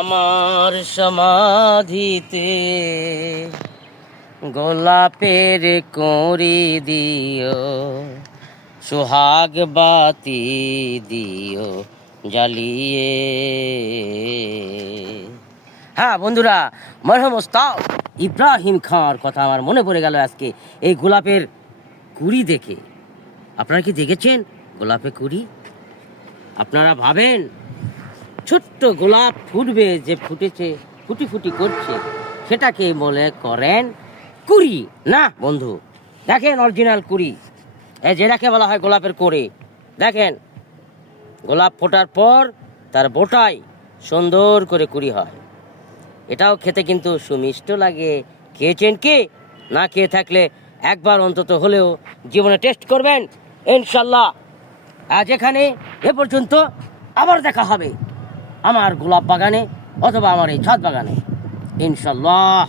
আমার সমাধিতে গোলাপের কড়ি দিও, সোহাগ বাতি দিও জ্বালিয়ে। হ্যাঁ বন্ধুরা, মরহুম ওস্তাদ ইব্রাহিম খাঁর কথা আমার মনে পড়ে গেল আজকে এই গোলাপের কুড়ি দেখে। আপনারা কি দেখেছেন গোলাপের কুড়ি? আপনারা ভাবেন ছোট্ট গোলাপ ফুটবে, যে ফুটেছে ফুটি ফুটি করছে, সেটাকে মনে করেন কুড়ি? না বন্ধু, দেখেন অরিজিনাল কুড়ি, যেটাকে বলা হয় গোলাপের কোড়ে। দেখেন গোলাপ ফোটার পর তার বোটায় সুন্দর করে কুড়ি হয়। এটাও খেতে কিন্তু সুমিষ্ট লাগে। খেয়েছেন কি? না খেয়ে থাকলে একবার অন্তত হলেও জীবনে টেস্ট করবেন ইনশাল্লাহ। আজ এখানে এ পর্যন্ত, আবার দেখা হবে আমার গোলাপ বাগানে অথবা আমার এই ছাদ বাগানে ইনশাল্লাহ।